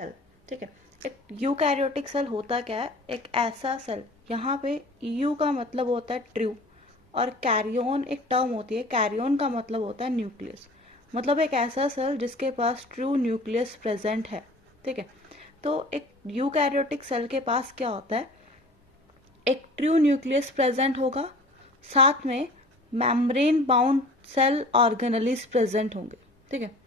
Cell, ठीक है। एक यूकैरियोटिक सेल होता क्या है, एक ऐसा सेल, यहाँ पे यू का मतलब होता है ट्रू और कैरियोन एक टर्म होती है, कैरियोन का मतलब होता है न्यूक्लियस, मतलब एक ऐसा सेल जिसके पास ट्रू न्यूक्लियस प्रेजेंट है, ठीक है। तो एक यूकैरियोटिक सेल के पास क्या होता है, एक ट्रू न्यूक्लियस प्रेजेंट होगा, साथ में membrane bound cell organelles present होंगे, ठीक है।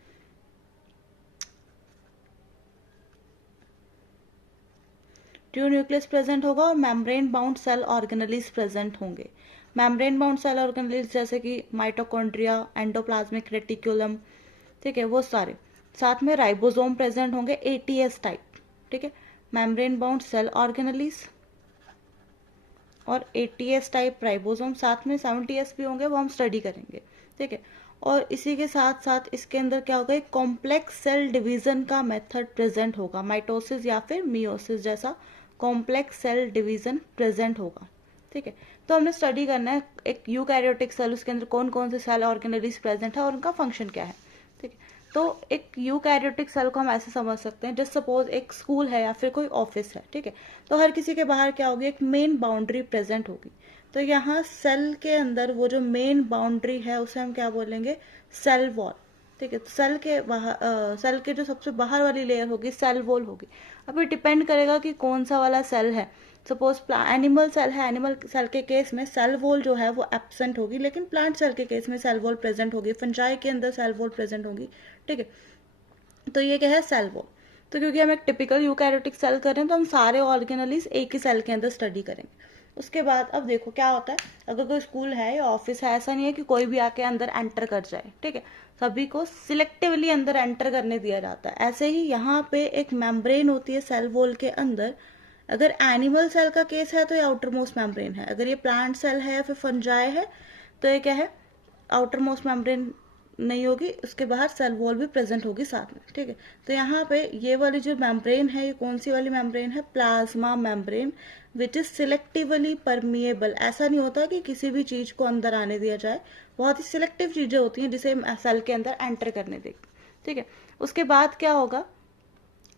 ट्रू न्यूक्लियस प्रेजेंट होगा और membrane bound cell organelles present होंगे। मेम्ब्रेन बाउंड सेल ऑर्गेनेलिस जैसे कि माइटोकॉन्ड्रिया, एंडोप्लाज्मिक रेटिकुलम, ठीक है, वो सारे। साथ में राइबोसोम प्रेजेंट होंगे एटीएस टाइप, ठीक है। मेम्ब्रेन बाउंड सेल ऑर्गेनेलिस और एटीएस टाइप राइबोसोम, साथ में 70S भी होंगे, वो हम स्टडी करेंगे, ठीक है। और इसी के साथ साथ इसके अंदर क्या होगा, एक कॉम्प्लेक्स सेल डिवीजन का मेथड प्रेजेंट होगा, माइटोसिस या फिर मियोसिस जैसा कॉम्प्लेक्स सेल डिवीजन प्रेजेंट होगा, ठीक है। तो हमने स्टडी करना है एक यूकैरियोटिक सेल, उसके अंदर कौन कौन से सेल ऑर्गेनेलिस प्रेजेंट है और उनका फंक्शन क्या है, ठीक है। तो एक यूकैरियोटिक सेल को हम ऐसे समझ सकते हैं, जस्ट सपोज एक स्कूल है या फिर कोई ऑफिस है, ठीक है। तो हर किसी के बाहर क्या होगी, एक मेन बाउंड्री प्रेजेंट होगी। तो यहाँ सेल के अंदर वो जो मेन बाउंड्री है उसे हम क्या बोलेंगे, सेल वॉल, ठीक है। सेल के बाहर सेल के जो सबसे बाहर वाली लेयर होगी सेल वॉल होगी। अभी डिपेंड करेगा कि कौन सा वाला सेल है। सपोज एनिमल सेल है, एनिमल सेल के केस में सेल वॉल जो है वो एब्सेंट होगी, लेकिन प्लांट सेल के केस में सेल वॉल प्रेजेंट होगी, फंजाई के अंदर सेल वॉल प्रेजेंट होगी, ठीक है। तो ये क्या है, सेल वॉल। तो क्योंकि हम एक टिपिकल यूकैरियोटिक सेल कर रहे हैं तो हम सारे ऑर्गेनेलिस एक ही सेल के अंदर स्टडी करेंगे। उसके बाद अब देखो क्या होता है, अगर कोई स्कूल है या ऑफिस है, ऐसा नहीं है कि कोई भी आके अंदर एंटर कर जाए, ठीक है। सभी को सिलेक्टिवली अंदर एंटर करने दिया जाता है। ऐसे ही यहाँ पे एक मेम्ब्रेन होती है सेल वॉल के अंदर। अगर एनिमल सेल का केस है तो ये आउटर मोस्ट मेम्ब्रेन है, अगर ये प्लांट सेल है या फिर फंजाई है तो ये क्या है, आउटर मोस्ट मेम्ब्रेन नहीं होगी, उसके बाहर सेल वॉल भी प्रेजेंट होगी साथ में, ठीक है। तो यहाँ पे ये वाली जो मेम्ब्रेन है, ये कौन सी वाली मेम्ब्रेन है, plasma membrane, which is selectively permeable. ऐसा नहीं होता कि किसी भी चीज को अंदर आने दिया जाए, बहुत ही सिलेक्टिव चीजें होती हैं जिसे सेल के अंदर एंटर करने देगी, ठीक है। उसके बाद क्या होगा,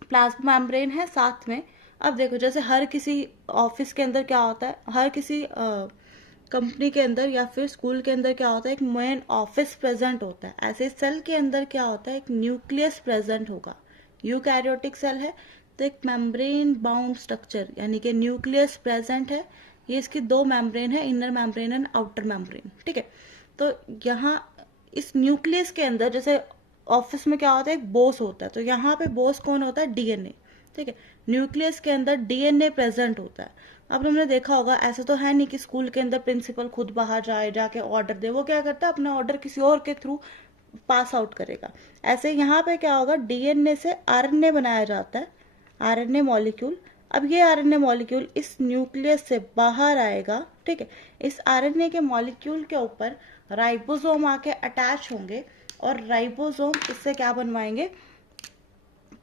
प्लाज्मा मेम्ब्रेन है साथ में। अब देखो जैसे हर किसी ऑफिस के अंदर क्या होता है, हर किसी कंपनी के अंदर या फिर स्कूल के अंदर क्या होता है, एक मेन ऑफिस प्रेजेंट होता है। ऐसे सेल के अंदर क्या होता है, एक न्यूक्लियस प्रेजेंट होगा। यूकैरियोटिक सेल है तो एक मेम्ब्रेन बाउंड स्ट्रक्चर यानी कि न्यूक्लियस प्रेजेंट है। ये इसकी दो मेम्ब्रेन है, inner membrane and outer membrane, ठीक है। तो यहाँ इस न्यूक्लियस के अंदर जैसे ऑफिस में क्या होता है, एक बॉस होता है, तो यहाँ पे बॉस कौन होता है, डीएनए, ठीक है। न्यूक्लियस के अंदर डीएनए प्रेजेंट होता है। अब हमने देखा होगा, ऐसा तो है नहीं कि स्कूल के अंदर प्रिंसिपल खुद बाहर जाए जाके ऑर्डर दे, वो क्या करता है, अपना ऑर्डर किसी और के थ्रू पास आउट करेगा। ऐसे यहाँ पे क्या होगा, डीएनए से आरएनए बनाया जाता है, आरएनए मॉलिक्यूल। अब ये आरएनए मॉलिक्यूल इस न्यूक्लियस से बाहर आएगा, ठीक है। इस आरएनए के मॉलिक्यूल के ऊपर राइबोसोम आके अटैच होंगे और राइबोसोम इससे क्या बनवाएंगे,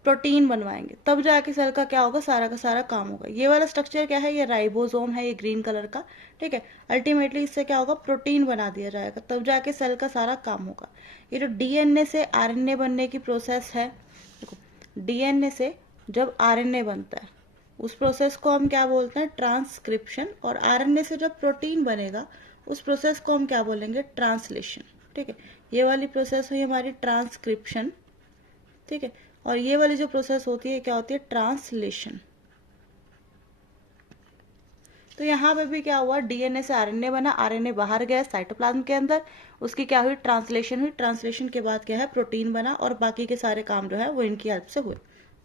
प्रोटीन बनवाएंगे, तब जाके सेल का क्या होगा, सारा का सारा काम होगा। ये वाला स्ट्रक्चर क्या है, ये राइबोसोम है, ये ग्रीन कलर का, ठीक है। अल्टीमेटली इससे क्या होगा, प्रोटीन बना दिया जाएगा, तब जाके सेल का सारा काम होगा। ये जो डीएनए से आरएनए बनने की प्रोसेस है, देखो डीएनए से जब आरएनए बनता है उस प्रोसेस को हम क्या बोलते हैं, ट्रांसक्रिप्शन। और आरएनए से जब प्रोटीन बनेगा उस प्रोसेस को हम क्या बोलेंगे, ट्रांसलेशन, ठीक है। ये वाली प्रोसेस हुई हमारी ट्रांसक्रिप्शन, ठीक है। और ये वाली जो प्रोसेस होती है क्या होती है, ट्रांसलेशन। तो यहाँ पे भी क्या हुआ, डीएनए से आरएनए बना, आरएनए बाहर गया साइटोप्लाज्म के अंदर, उसकी क्या हुई, ट्रांसलेशन हुई, ट्रांसलेशन के बाद क्या है, प्रोटीन बना, और बाकी के सारे काम जो है वो इनकी हेल्प से हुए,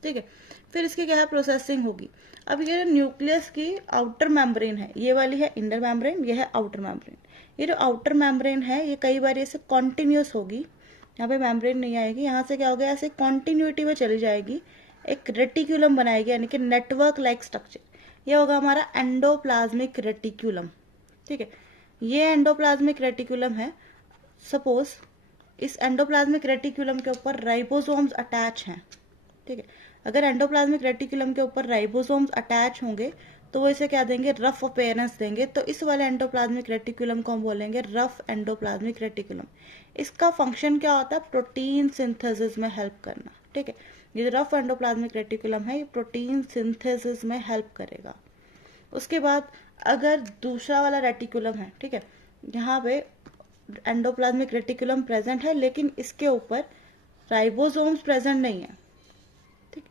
ठीक है। फिर इसकी क्या है, प्रोसेसिंग होगी। अब ये जो न्यूक्लियस की आउटर मेम्ब्रेन है, ये वाली है इनर मेम्ब्रेन, ये है आउटर मेम्ब्रेन। ये जो आउटर मेम्ब्रेन है ये कई बार ऐसे कॉन्टिन्यूस होगी, यहाँ पे मेम्ब्रेन नहीं आएगी, यहाँ से क्या हो गया, ऐसे कॉन्टिन्यूटी में चली जाएगी, एक रेटिकुलम बनाएगी यानी कि नेटवर्क लाइक स्ट्रक्चर। ये होगा हमारा एंडोप्लाज्मिक रेटिकुलम, ठीक है। ये एंडोप्लाज्मिक रेटिकुलम है। सपोज इस एंडोप्लाज्मिक रेटिकुलम के ऊपर राइबोसोम्स अटैच हैं, ठीक है। अगर एंडोप्लाज्मिक रेटिकुलम के ऊपर राइबोसोम्स अटैच होंगे तो वो इसे क्या देंगे, रफ अपीयरेंस देंगे। तो इस वाले एंडोप्लाज्मिक रेटिकुलम को हम बोलेंगे रफ एंडोप्लाज्मिक रेटिकुलम। इसका फंक्शन क्या होता है, प्रोटीन सिंथेसिस में हेल्प करना, ठीक है। ये जो रफ एंडोप्लाज्मिक रेटिकुलम है ये प्रोटीन सिंथेसिस में हेल्प करेगा। उसके बाद अगर दूसरा वाला रेटिकुलम है, ठीक है, यहाँ पे एंडोप्लाज्मिक रेटिकुलम प्रेजेंट है लेकिन इसके ऊपर राइबोसोम्स प्रेजेंट नहीं है, ठीक,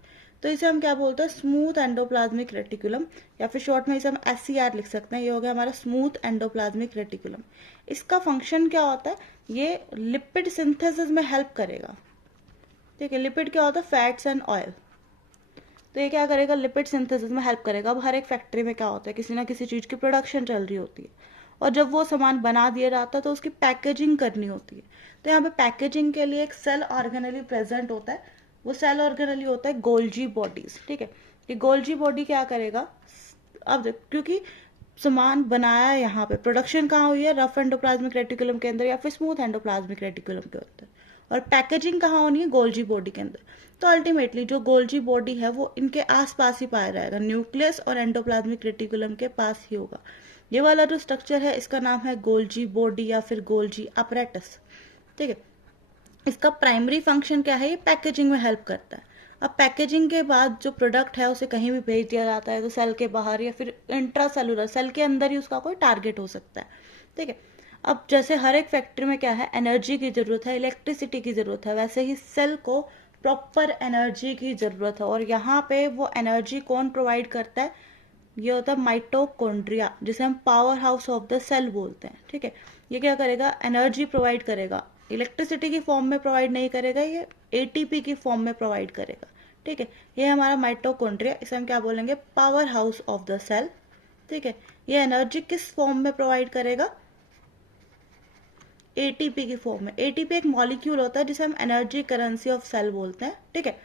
तो इसे हम क्या बोलते हैं, स्मूथ एंडोप्लाज्मिक रेटिकुलम, या फिर शॉर्ट में इसे हम SCR लिख सकते हैं। ये हो गया हमारा स्मूथ एंडोप्लाज्मिक रेटिकुलम। इसका फंक्शन क्या होता है, ये लिपिड सिंथेसिस में हेल्प करेगा, ठीक है। लिपिड क्या होता है, फैट्स एंड ऑयल, तो ये क्या करेगा, लिपिड सिंथेसिस में हेल्प करेगा। अब हर एक फैक्ट्री में क्या होता है, किसी ना किसी चीज़ की प्रोडक्शन चल रही होती है, और जब वो सामान बना दिया जाता है तो उसकी पैकेजिंग करनी होती है। तो यहाँ पे पैकेजिंग के लिए एक सेल ऑर्गेनेली प्रेजेंट होता है, वो सेल ऑर्गेनेली होता है गोल्जी बॉडीज, ठीक है। ये गोल्जी बॉडी क्या करेगा, अब क्योंकि सामान बनाया है यहाँ पे, प्रोडक्शन कहाँ हुई है, रफ एंडोप्लाज्मिक रेटिकुलम के अंदर या फिर स्मूथ एंडोप्लाज्मिक रेटिकुलम के अंदर, और पैकेजिंग कहाँ होनी है, गोल्जी बॉडी के अंदर। तो अल्टीमेटली जो गोल्जी बॉडी है वो इनके आसपास ही पाया जाएगा, न्यूक्लियस और एंडोप्लाज्मिक रेटिकुलम के पास ही होगा। ये वाला जो स्ट्रक्चर है इसका नाम है गोल्जी बॉडी या फिर गोल्जी अपरेटस, ठीक है। इसका प्राइमरी फंक्शन क्या है, ये पैकेजिंग में हेल्प करता है। अब पैकेजिंग के बाद जो प्रोडक्ट है उसे कहीं भी भेज दिया जाता है, तो सेल के बाहर या फिर इंट्रा सेलुलर, सेल के अंदर ही उसका कोई टारगेट हो सकता है, ठीक है। अब जैसे हर एक फैक्ट्री में क्या है, एनर्जी की जरूरत है, इलेक्ट्रिसिटी की जरूरत है, वैसे ही सेल को प्रॉपर एनर्जी की जरूरत है, और यहाँ पे वो एनर्जी कौन प्रोवाइड करता है, ये होता है माइटोकॉन्ड्रिया, जिसे हम power house of the cell बोलते हैं, ठीक है। ये क्या करेगा, एनर्जी प्रोवाइड करेगा, इलेक्ट्रिसिटी की फॉर्म में प्रोवाइड नहीं करेगा, ये ATP की फॉर्म में प्रोवाइड करेगा, ठीक है। ये हमारा माइटोकॉन्ड्रिया, इसे हम क्या बोलेंगे, power house of the cell, ठीक है। ये एनर्जी किस फॉर्म में प्रोवाइड करेगा, ATP की फॉर्म में। ATP एक मॉलिक्यूल होता है जिसे हम एनर्जी करेंसी ऑफ सेल बोलते हैं, ठीक है।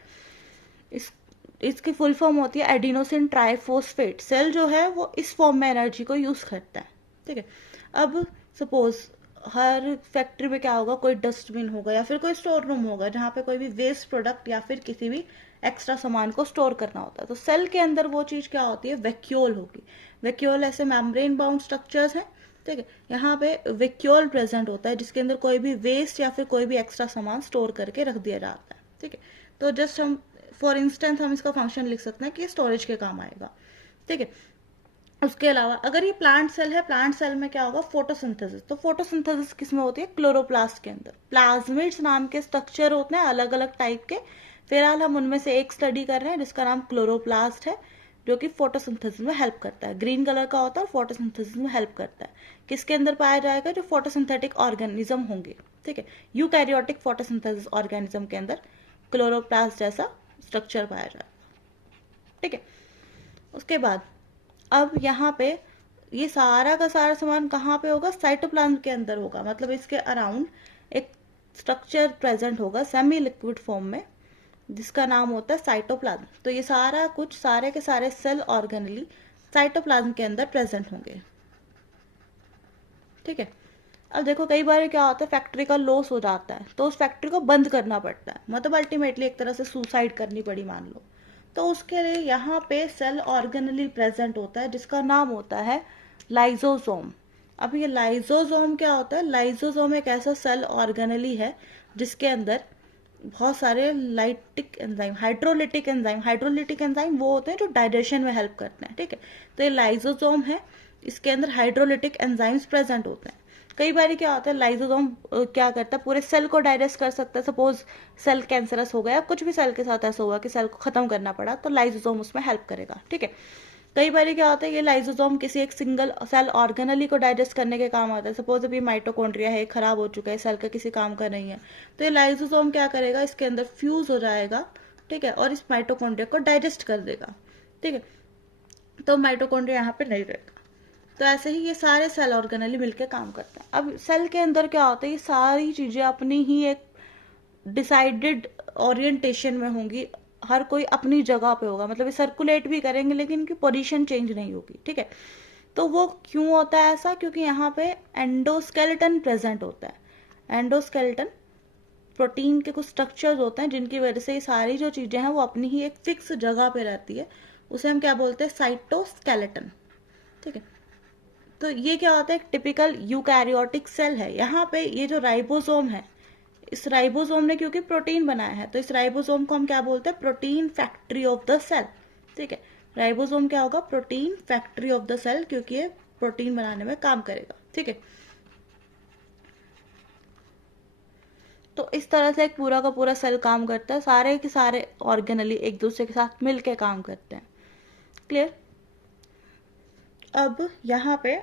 इसकी फुल फॉर्म होती है एडिनोसिन ट्राइफॉस्फेट। सेल जो है वो इस फॉर्म में एनर्जी को यूज करता है, ठीक है। अब सपोज हर फैक्ट्री में क्या होगा, कोई डस्टबिन होगा या फिर कोई स्टोर रूम होगा जहाँ पे कोई भी वेस्ट प्रोडक्ट या फिर किसी भी एक्स्ट्रा सामान को स्टोर करना होता है। तो सेल के अंदर वो चीज क्या होती है, वैक्यूल होगी। वैक्यूल ऐसे मेम्ब्रेन बाउंड स्ट्रक्चर्स हैं, ठीक है। यहाँ पे वैक्यूल प्रेजेंट होता है जिसके अंदर कोई भी वेस्ट या फिर कोई भी एक्स्ट्रा सामान स्टोर करके रख दिया जाता है, ठीक है। तो जस्ट हम फॉर इंस्टेंस हम इसका फंक्शन लिख सकते हैं कि स्टोरेज के काम आएगा, ठीक है। उसके अलावा अगर ये प्लांट सेल है, प्लांट सेल में क्या होगा, फोटोसिंथेसिस। तो फोटोसिंथेसिस किस में होती है, क्लोरोप्लास्ट के अंदर। प्लाज्मिड्स नाम के स्ट्रक्चर होते हैं अलग अलग टाइप के, फिलहाल हम उनमें से एक स्टडी कर रहे हैं जिसका नाम क्लोरोप्लास्ट है, जो कि फोटोसिंथेसिस में हेल्प करता है। ग्रीन कलर का होता है और फोटोसिंथेसिस में हेल्प करता है। किसके अंदर पाया जाएगा, जो फोटोसिंथेटिक ऑर्गेनिज्म होंगे, ठीक है। यूकैरियोटिक फोटोसिंथेसिस ऑर्गेनिज्म के अंदर क्लोरोप्लास्ट जैसा स्ट्रक्चर पाया जाएगा, ठीक है। उसके बाद अब यहाँ पे ये सारा का सारा सामान कहाँ पे होगा, साइटोप्लाज्म के अंदर होगा। मतलब इसके अराउंड एक स्ट्रक्चर प्रेजेंट होगा सेमी लिक्विड फॉर्म में, जिसका नाम होता है साइटोप्लाज्म। तो ये सारा कुछ, सारे के सारे सेल ऑर्गेनली साइटोप्लाज्म के अंदर प्रेजेंट होंगे, ठीक है। अब देखो कई बार क्या होता है, फैक्ट्री का लॉस हो जाता है तो उस फैक्ट्री को बंद करना पड़ता है, मतलब अल्टीमेटली एक तरह से सुसाइड करनी पड़ी मान लो। तो उसके लिए यहाँ पे सेल ऑर्गेनली प्रेजेंट होता है जिसका नाम होता है लाइजोसोम। अब ये लाइजोसोम क्या होता है, लाइजोसोम एक ऐसा सेल ऑर्गेनली है जिसके अंदर बहुत सारे lytic enzyme, hydrolytic enzyme, hydrolytic enzyme वो होते हैं जो डाइजेशन में हेल्प करते हैं, ठीक है। तो ये लाइजोसोम है, इसके अंदर हाइड्रोलिटिक एंजाइम्स प्रेजेंट होते हैं। कई बार क्या होता है, लाइजोसोम क्या करता है, पूरे सेल को डाइजेस्ट कर सकता है। सपोज सेल कैंसरस हो गया, कुछ भी सेल के साथ ऐसा हुआ कि सेल को खत्म करना पड़ा, तो लाइजोसोम उसमें हेल्प करेगा, ठीक है। कई बार क्या होता है, ये लाइजोसोम किसी एक सिंगल सेल ऑर्गेनली को डाइजेस्ट करने के काम आता है। सपोज अभी माइटोकॉन्ड्रिया है, खराब हो चुका है, सेल का किसी काम का नहीं है, तो ये लाइजोसोम क्या करेगा, इसके अंदर फ्यूज हो जाएगा, ठीक है, और इस माइटोकॉन्ड्रिया को डाइजेस्ट कर देगा, ठीक है। तो माइटोकॉन्ड्रिया यहाँ पे नहीं रहेगा। तो ऐसे ही ये सारे सेल ऑर्गेनली मिलकर काम करते हैं। अब सेल के अंदर क्या होता है, ये सारी चीजें अपनी ही एक डिसाइडेड ओरिएंटेशन में होंगी, हर कोई अपनी जगह पे होगा, मतलब ये सर्कुलेट भी करेंगे लेकिन इनकी पोजीशन चेंज नहीं होगी, ठीक है। तो वो क्यों होता है ऐसा, क्योंकि यहाँ पे एंडोस्केलेटन प्रेजेंट होता है। एंडोस्केलेटन प्रोटीन के कुछ स्ट्रक्चर्स होते हैं जिनकी वजह से ये सारी जो चीजें हैं वो अपनी ही एक फिक्स जगह पे रहती है, उसे हम क्या बोलते हैं, साइटोस्केलेटन, ठीक है। तो ये क्या होता है, एक टिपिकल यूकैरियोटिक सेल है। यहाँ पे ये जो राइबोसोम है, इस राइबोसोम ने क्योंकि प्रोटीन बनाया है, तो इस राइबोसोम को हम क्या बोलते हैं, protein factory of the cell. ठीक है, राइबोसोम क्या होगा, protein factory of the cell, क्योंकि ये प्रोटीन बनाने में काम करेगा। ठीक है, तो इस तरह से एक पूरा का पूरा सेल काम करता है, सारे के सारे ऑर्गेनली एक दूसरे के साथ मिलके काम करते हैं। क्लियर। अब यहाँ पे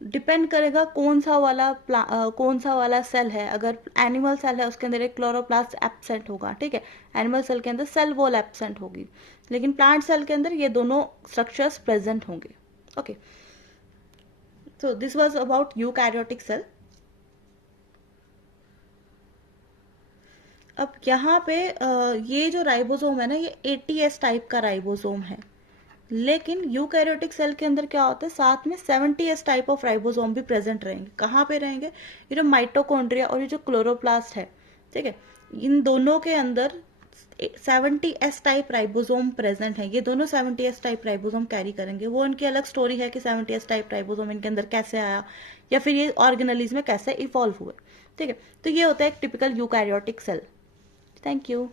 डिपेंड करेगा कौन सा वाला सेल है। अगर एनिमल सेल है उसके अंदर एक क्लोरोप्लास्ट एब्सेंट होगा। ठीक है, एनिमल सेल के अंदर सेल वॉल एब्सेंट होगी, लेकिन प्लांट सेल के अंदर ये दोनों स्ट्रक्चर्स प्रेजेंट होंगे। Okay, so this was about eukaryotic cell. अब यहाँ पे ये जो राइबोसोम है ना, ये ATS टाइप का राइबोसोम है, लेकिन यूकैरियोटिक सेल के अंदर क्या होता है, साथ में 70S टाइप ऑफ राइबोसोम भी प्रेजेंट रहेंगे। कहाँ पे रहेंगे, ये जो माइटोकॉन्ड्रिया और ये जो क्लोरोप्लास्ट है, ठीक है, इन दोनों के अंदर 70S टाइप राइबोसोम प्रेजेंट है। ये दोनों 70S टाइप राइबोसोम कैरी करेंगे। वो उनकी अलग स्टोरी है कि 70S टाइप राइबोसोम इनके अंदर कैसे आया, या फिर ये ऑर्गेनेलिज में कैसे इवॉल्व हुए। ठीक है, तो ये होता है एक typical eukaryotic cell. Thank you.